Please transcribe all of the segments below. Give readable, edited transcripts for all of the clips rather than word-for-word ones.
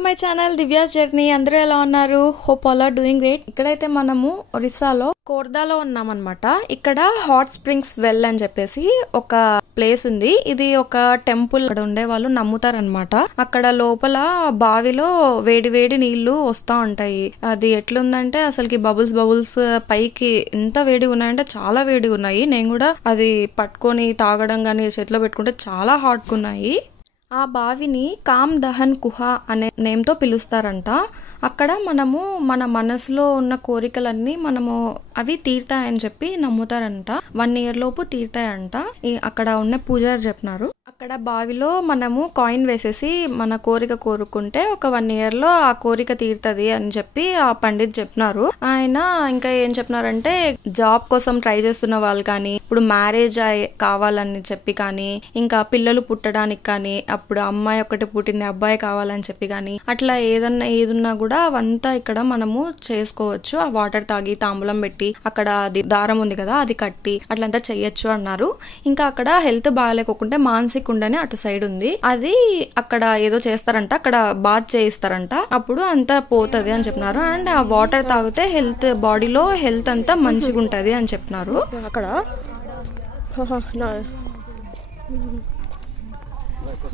To my channel Divya journey. అందరూ ఎలా ఉన్నారు? Hope all are doing great. ఇక్కడైతే మనము ఒరిస్సాలో కోర్దాలో ఉన్నామన్నమాట. ఇక్కడ హాట్ స్ప్రింగ్స్ వెల్ అని చెప్పేసి ఒక ప్లేస్ ఉంది. ఇది ఒక టెంపుల్. అక్కడ ఉండే వాళ్ళు నమ్ముతారనమాట. అక్కడ లోపల బావిలో వేడి వేడి నీళ్లు వస్తా ఉంటాయి. అది ఎట్లుందంటే అసలుకి బబుల్స్ బబుల్స్ పైకి ఎంత వేడిగా ఉన్నాయంటే చాలా వేడిగా ఉన్నాయి. నేను కూడా అది పట్టుకొని తాగడం కానీ చేతిలో పెట్టుకుంటే చాలా హాట్గా ఉన్నాయి. ఆ బావిని కామ్ దహన్ కుహ అనే నేమ్తో పిలుస్తారంట. అక్కడ మనము మన మనసులో ఉన్న కోరికలన్నీ మనము అవి తీరుతాయని చెప్పి నమ్ముతారంట. 1 year లోపు తీరుతాయంట. అక్కడ ఉన్న పూజారి చెప్పినారు. అక్కడ బావిలో మనము కాయిన్ వేసేసి మన కోరిక కోరుకుంటే ఒక 1 year లో ఆ కోరిక తీరుతుంది అని చెప్పి ఆ పండిత్ చెప్పినారు. ఆయన ఇంకా ఏం చెప్పినారంటే జాబ్ కోసం ట్రై చేస్తున్న వాళ్ళు కానీ, ఇప్పుడు మ్యారేజ్ కావాలని చెప్పి కానీ, ఇంకా పిల్లలు పుట్టడానికి కానీ, అప్పుడు అమ్మాయి ఒకటి పుట్టింది అబ్బాయి కావాలని చెప్పి కానీ, అట్లా ఏదున్నా కూడా అవంతా ఇక్కడ మనము చేసుకోవచ్చు. ఆ వాటర్ తాగి తాంబూలం పెట్టి అక్కడ అది దారం ఉంది కదా అది కట్టి అట్లంతా చెయ్యొచ్చు అన్నారు. ఇంకా అక్కడ హెల్త్ బాగాలేకోకుంటే మానసిక ఉండని అటు సైడ్ ఉంది. అది అక్కడ ఏదో చేస్తారంట. అక్కడ బాత్ చేయిస్తారంట. అప్పుడు అంతా పోతది అని చెప్పినారు. అండ్ ఆ వాటర్ తాగితే హెల్త్ బాడీలో హెల్త్ అంతా మంచిగా ఉంటది అని చెప్పినారు. అక్కడ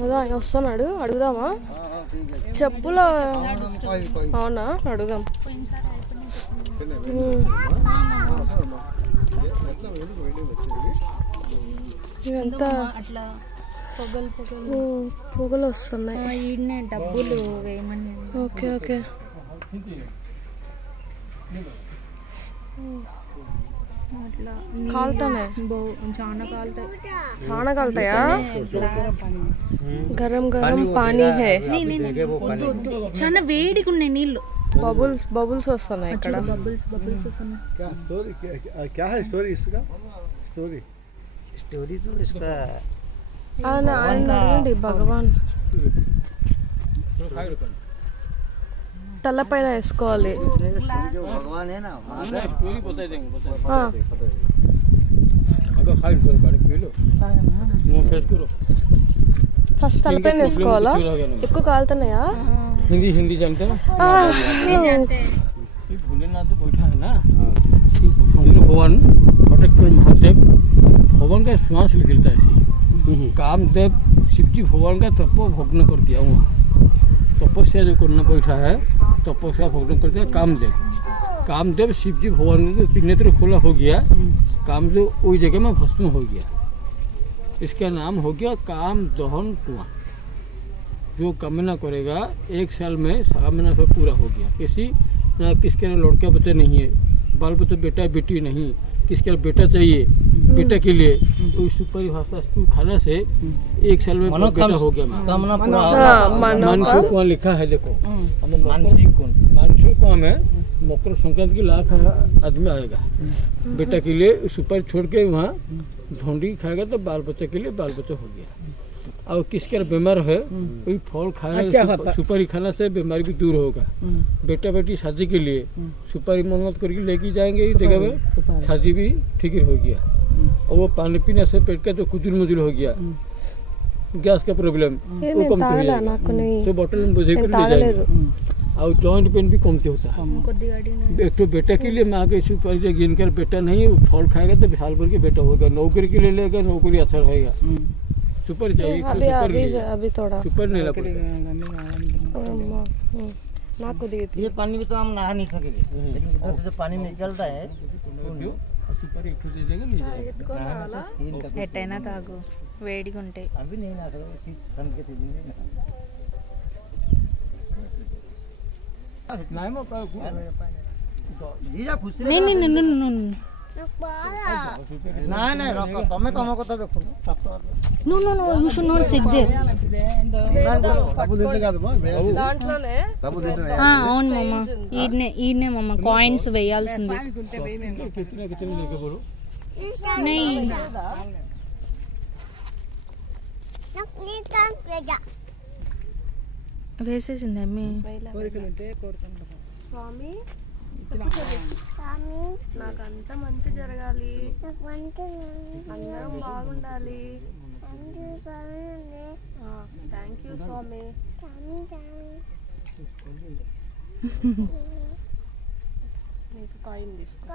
అదా వస్తున్నాడు, అడుగుదామా? చెప్పుల అవునా, అడుగుదాం. ఇవంతా పొగలు వస్తున్నాయి. డబ్బులు వేయమని. Okay okay. కాలుతానే, చాలా కాలుతాయా? గరం గరం పానీ హై. చాలా వేడిగా ఉన్నాయి నీళ్లు. బబుల్స్ బబుల్స్ వస్తున్నాయి ఇక్కడ. బబుల్స్ వస్తున్నాయి. स्टोरी तो इसका భగవాన్ తలపైన వేసుకోవాలి. भगवान है ना, ఫస్ట్ తలపైన వేసుకోవాలా? ఎక్కువ కాలుతున్నాయా? हिंदी जानते ना? भोलेनाथ बैठा है ना, भगवान फटेश्वर महादेव भगवान का श्वास निकलता है। कामदेव शिव जी भगवान का तप भग्न कर दिया। वहाँ तपस्या जो करना बैठा है, तपस्या भग्न कर दिया कामदेव। कामदेव शिव जी भगवान का त्रिनेत्र खोला हो गया। कामदेव वही जगह में भस्म हो गया। इसका नाम हो गया काम दहन कुआं। जो कामना करेगा 1 साल में कामना सब पूरा हो गया। किसी ना किसके लड़का बच्चा नहीं है, बाल बच्चा बेटा बेटी नहीं, किसके बेटा चाहिए, बेटा के लिए उस परिभाषा खाना से 1 साल में बेटा हो गया। मानसिक कुआं लिखा है, देखो मानसिक कुआं में मकर संक्रांति की लाख आदमी आएगा बेटा के लिए। सुपारी छोड़ के वहाँ झोंडी खाएगा तो बाल बच्चा के लिए बाल बच्चा हो गया। और किसके बीमार है कोई फल खाना, सुपारी खाना से बीमारी भी दूर होगा। बेटा बेटी शादी के लिए सुपारी मन्नत करके लेके जाएंगे, इस जगह में शादी भी ठीक हो गया। और वो पानी पीने से पेट का जो कुचुल मुजुल हो गया, गैस का प्रॉब्लम वो कम हो जाएगा। तो बोतल में बुझे कर ले जाएंगे। और जॉइंट पेन भी कमती होता है। एक तो बेटा के लिए माँ के सुपारी जो गिनकर बेटा नहीं है फल खाएगा तो साल भर के बेटा होगा। नौकरी के लिए लेगा, नौकरी अच्छा रहेगा। सुपर चाहिए, अभी थोड़ा सुपर नहीं लगा। ये पानी में तो हम नहा नहीं सकेंगे, लेकिन इधर से जो पानी निकलता है सुपर एक दे देगा नहीं जाएगा। ఎట్టైనా తాగు, వేడిగా ఉంటాయి. अभी नहीं नहा सकते, ठंड के सीजन में नहीं मैं ना नहीं रखो तमे तम कथा देखो No, you should not sit there. అవును మామ, ఈడనే మామ కాయిన్స్ వేయాల్సింది. వేసేసింది అమ్మి. స్వామి నాకు అంత మంచి జరగాలి, అందరం బాగుండాలి. Thank you Swamy. కాయిన్ తీసుకో.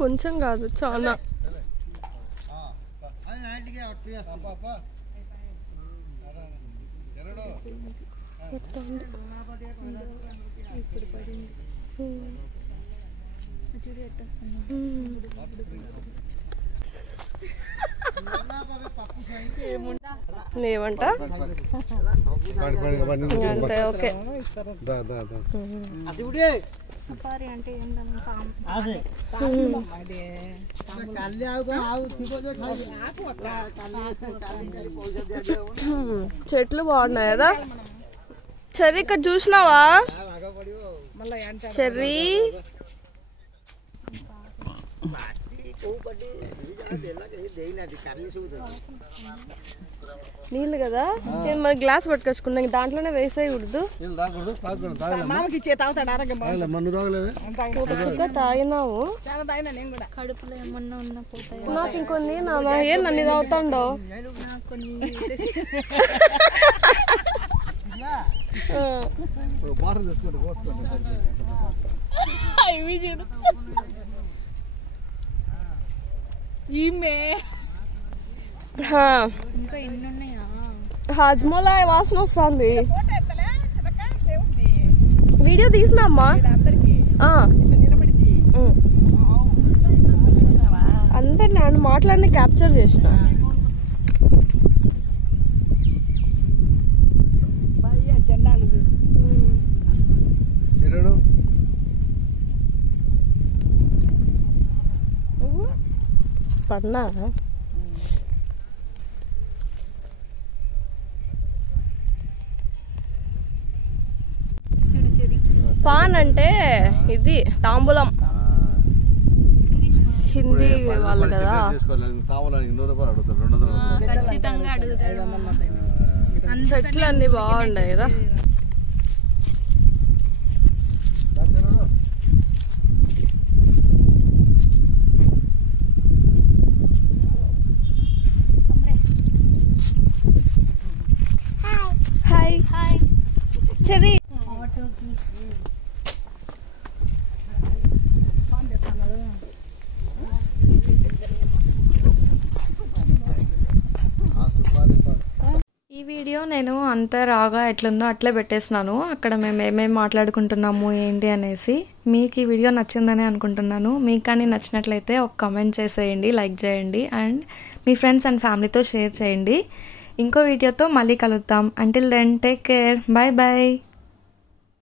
కొంచెం కాదు చాలా. ఏమంట అంటే ఓకే. సుపారి అంటే చెట్లు బాగున్నాయి కదా. చెర్రీ ఇక్కడ చూసినావా? చెర్రీ నీళ్ళు కదా, నేను మన గ్లాస్ పట్టుకొచ్చుకున్నా, దాంట్లోనే వేసేయకూడదు. తాగినావు కడుపులో ఏమన్నా ఉన్నా పోతాయి. నాకు ఇంకొన్ని నాన్న ఏం నన్ను తాగుతాండో. ఇంకా ఎన్ని ఉన్నాయా? హాజ్మోలా వాసన వస్తుంది. వీడియో తీసినామ్మా. అందరు నేను మాట్లాడి క్యాప్చర్ చేసిన. పన్నా పాన్ అంటే ఇది తాంబూలం, హిందీ వాళ్ళు కదా. ఖచ్చితంగా అడుగుతాడు. చెట్లు అన్ని బాగున్నాయి కదా. Hi hi cherry. ఈ వీడియో నేను అంత రాగా ఎట్లుందో అట్లే పెట్టేసినాను. అక్కడ మేము ఏమేమి మాట్లాడుకుంటున్నాము ఏంటి అనేసి. మీకు ఈ వీడియో నచ్చిందని అనుకుంటున్నాను. మీకు కానీ నచ్చినట్లయితే ఒక కామెంట్ చేసేయండి, లైక్ చేయండి అండ్ మీ ఫ్రెండ్స్ అండ్ ఫ్యామిలీతో షేర్ చేయండి. ఇంకో వీడియోతో మళ్ళీ కలుద్దాం. Until then take care, bye bye.